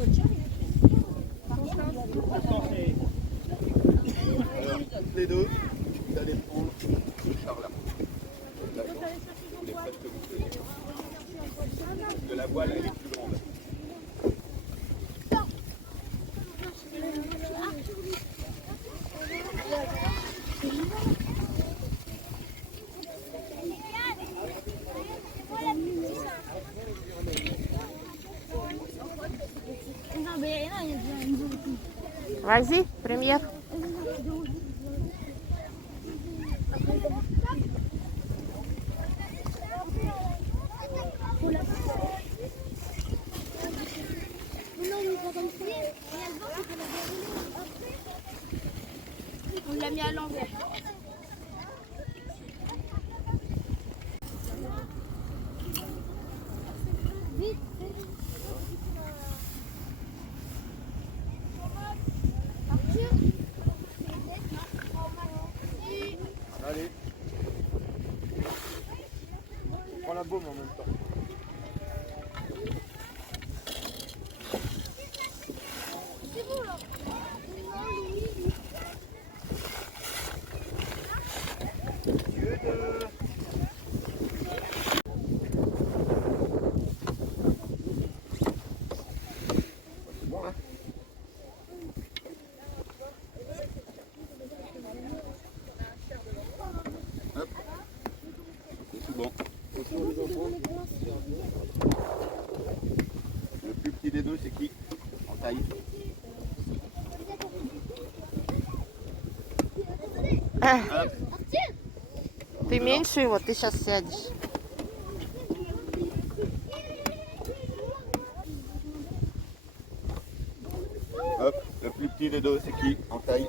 Toutes les deux, vous allez prendre ce char-là. D'accord. Les faites que vous faisiez. Parce que la voile, elle est plus grande. Vas-y, première. On l'a mis à l'envers. Vite. Allez. On prend la baume en même temps. C'est bon là. Bon, hein. Hop. C'est tout bon. Le plus petit des deux, c'est qui? En taille. Hop. Ты меньше его, ты сейчас сядешь. Hop. Le plus petit des deux, c'est qui? En taille.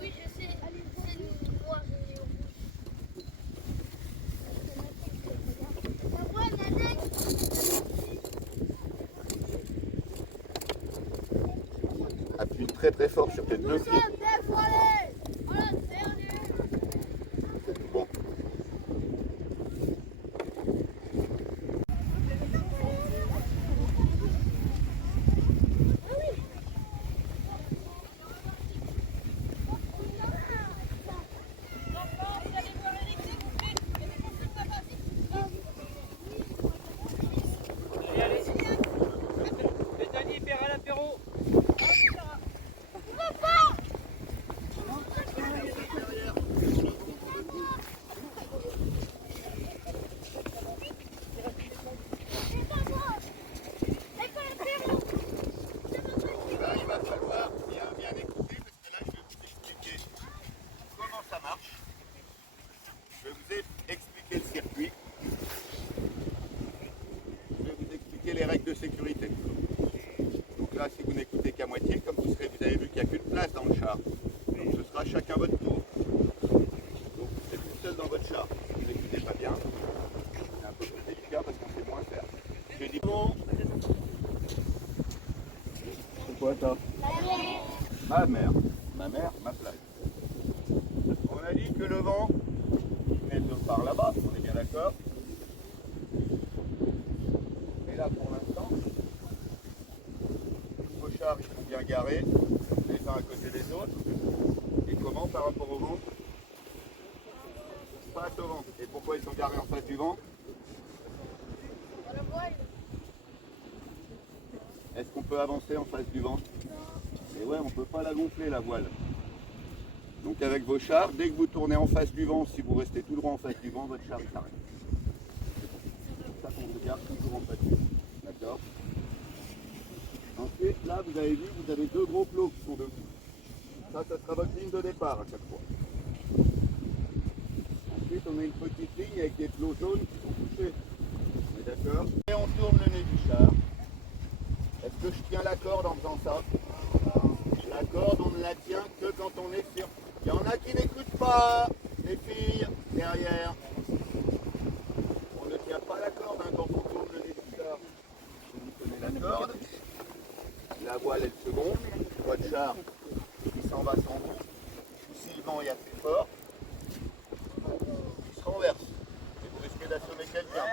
Oui, je sais. C'est moi. Appuie très très fort sur tes deux pieds. C'est tout bon. Là, il va falloir bien écouter parce que là, je vais vous expliquer comment ça marche. Je vais vous expliquer le circuit. Je vais vous expliquer les règles de sécurité. Donc là, si vous n'écoutez qu'à moitié, comme vous avez vu qu'il n'y a qu'une place dans le char. Donc ce sera chacun votre tour. Donc vous êtes tout seul dans votre char. Si vous n'écoutez pas bien, c'est un peu plus délicat parce qu'on sait moins faire. Je dis bon. C'est quoi ça? Ma mère. Ma mère, ma plage. On a dit que le vent venait de par là-bas, on est bien d'accord. Et là pour l'instant, tous vos chars ils sont bien garés, les uns à côté des autres. Et comment par rapport au vent? Face au vent. Et pourquoi ils sont garés en face du vent? Est-ce qu'on peut avancer en face du vent? Et ouais, on ne peut pas la gonfler la voile. Donc avec vos chars, dès que vous tournez en face du vent, si vous restez tout droit en face du vent, votre char il s'arrête. C'est pour ça qu'on se garde toujours en face du vent. D'accord? Ensuite, là, vous avez vu, vous avez deux gros plots qui sont debout. Ça sera votre ligne de départ à chaque fois. Ensuite, on a une petite ligne avec des plots jaunes qui sont touchés. On est d'accord? Et on tourne le nez du char. Est-ce que je tiens la corde en faisant ça? La corde, on ne la tient que quand on est sûr. Il y en a qui n'écoutent pas, les filles, derrière. On ne tient pas la corde hein, quand on tourne le nez du char. Vous tenez la corde, la voile elle se gonfle, votre char il s'en va sans vous. Si le vent est assez fort, il se renverse et vous risquez d'assommer quelqu'un.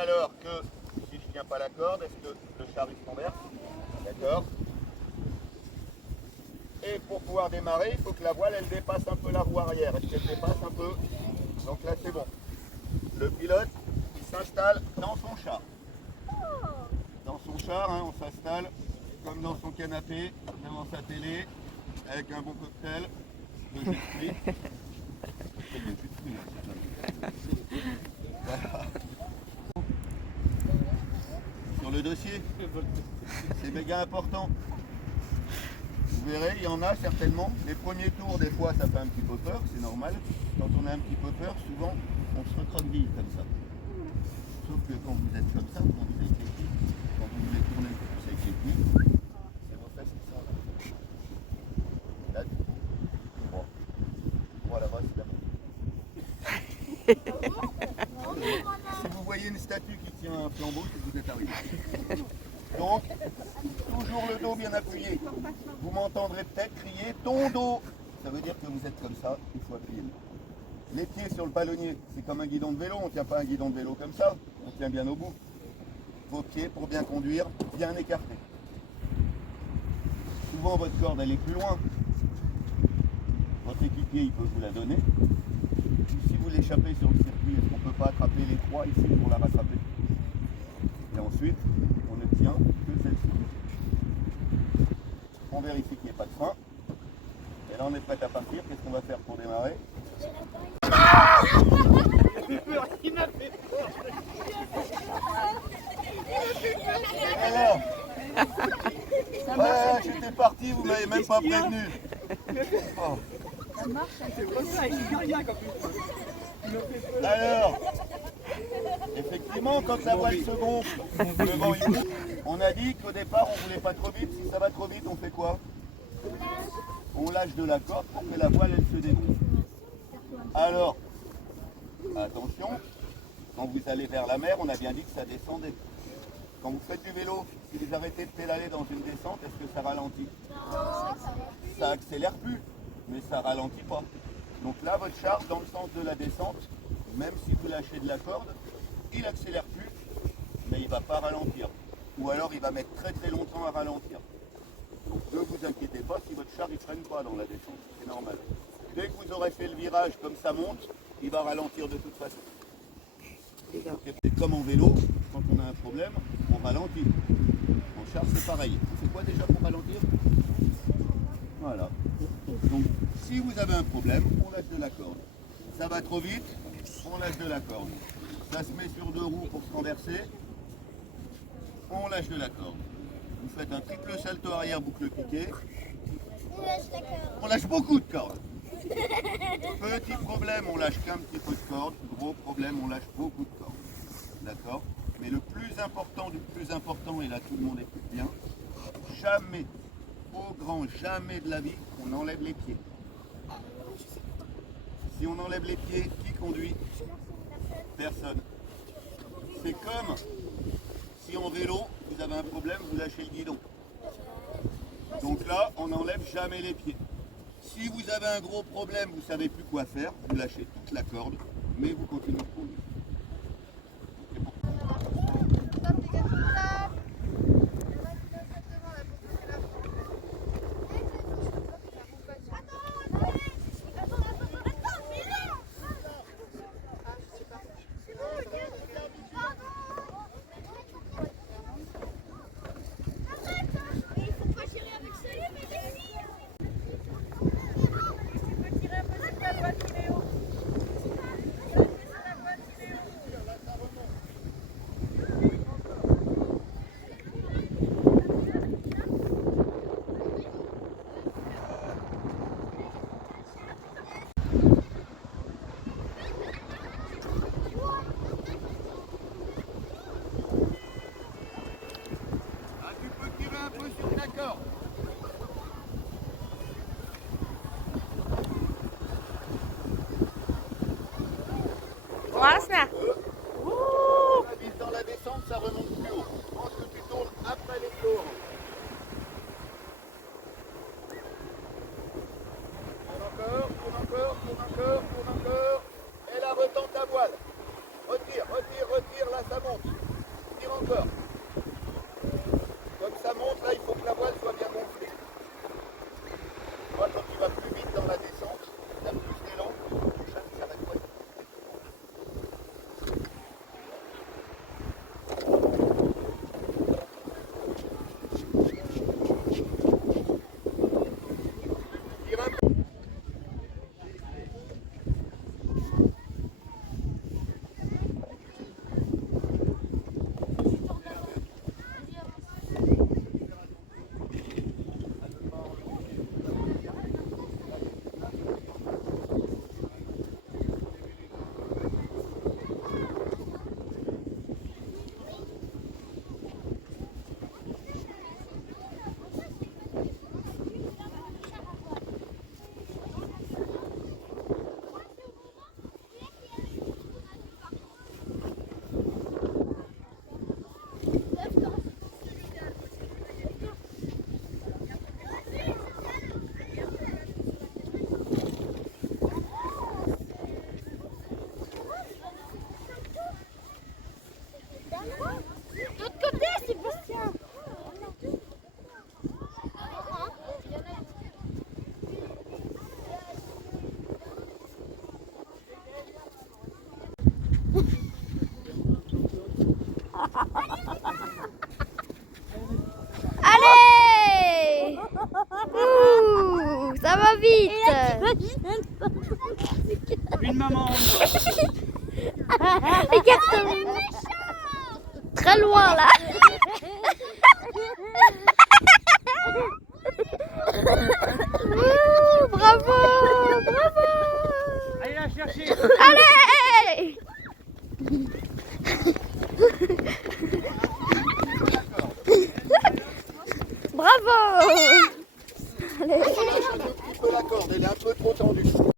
Alors que si je ne tiens pas la corde, est-ce que le char il se renverse? D'accord. Et pour pouvoir démarrer, il faut que la voile elle dépasse un peu la roue arrière. Est-ce qu'elle dépasse un peu? Donc là c'est bon. Le pilote il s'installe dans son char. Dans son char, hein, on s'installe comme dans son canapé, devant sa télé, avec un bon cocktail de jus de fruits. C'est du jus de fruits, hein, voilà. Sur le dossier, c'est méga important. Vous verrez, il y en a certainement. Les premiers tours, des fois, ça fait un petit peu peur, c'est normal. Quand on a un petit peu peur, souvent, on se recroqueville comme ça. Sauf que quand vous êtes comme ça, quand vous êtes les pieds, quand vous voulez tourner le pouce avec les pieds, c'est vos fesses qui sont là. Là, bon. Voilà, c'est là. Si vous voyez une statue qui tient un flambeau, c'est que vous êtes arrivé. Donc, toujours le dos bien appuyé. Vous m'entendrez peut-être crier ton dos. Ça veut dire que vous êtes comme ça, il faut appuyer. Les pieds sur le palonnier, c'est comme un guidon de vélo. On ne tient pas un guidon de vélo comme ça, on tient bien au bout. Vos pieds, pour bien conduire, bien écartés. Souvent, votre corde, elle est plus loin. Votre équipier, il peut vous la donner. Si vous l'échappez sur le circuit, est-ce qu'on ne peut pas attraper les trois ici pour la rattraper? Et ensuite, on ne tient que celle-ci. On vérifie qu'il n'y ait pas de frein. Et là, on est prêt à partir. Qu'est-ce qu'on va faire pour démarrer? Alors, ouais, j'étais parti, vous m'avez même pas prévenu. Oh. Alors, effectivement, quand la voile se gonfle, le vent il bouge. On a dit qu'au départ, on ne voulait pas trop vite. Si ça va trop vite, on fait quoi? On lâche de la corde pour que la voile elle se dégonfle. Alors, attention, quand vous allez vers la mer, on a bien dit que ça descendait. Quand vous faites du vélo, si vous arrêtez de pédaler dans une descente, est-ce que ça ralentit? Ça accélère plus, mais ça ralentit pas. Donc là, votre char, dans le sens de la descente, même si vous lâchez de la corde, il accélère plus, mais il ne va pas ralentir. Ou alors il va mettre très très longtemps à ralentir. Donc ne vous inquiétez pas si votre char ne freine pas dans la descente, c'est normal. Dès que vous aurez fait le virage comme ça monte, il va ralentir de toute façon. Et comme en vélo, quand on a un problème, on ralentit. En char c'est pareil. On fait quoi déjà pour ralentir? Voilà. Donc si vous avez un problème, on lâche de la corde. Ça va trop vite, on lâche de la corde. Ça se met sur deux roues pour se renverser, on lâche de la corde. Vous faites un triple salto arrière boucle piqué. On lâche la corde. On lâche beaucoup de cordes. Petit problème, on lâche qu'un petit peu de corde. Gros problème, on lâche beaucoup de cordes. D'accord? Mais le plus important du plus important, et là tout le monde écoute bien, jamais, au grand jamais de la vie, on enlève les pieds. Si on enlève les pieds, qui conduit? Personne. C'est comme si en vélo, vous avez un problème, vous lâchez le guidon. Donc là, on n'enlève jamais les pieds. Si vous avez un gros problème, vous ne savez plus quoi faire, vous lâchez toute la corde, mais vous continuez de conduire. d'accord. Comme ça monte, là, il faut que la voile soit bien gonflée. Moi, quand il va plus vite dans la descente, il a plus d'élan, le chat ne s'arrête pas. Tire un peu. De l'autre côté, Sébastien. Allez! Ouh, ça va vite! Une maman. Regarde, très loin là! Ouh, bravo! Bravo! Allez la chercher. Allez! Bravo! Un petit peu la corde, elle est un peu trop tendue.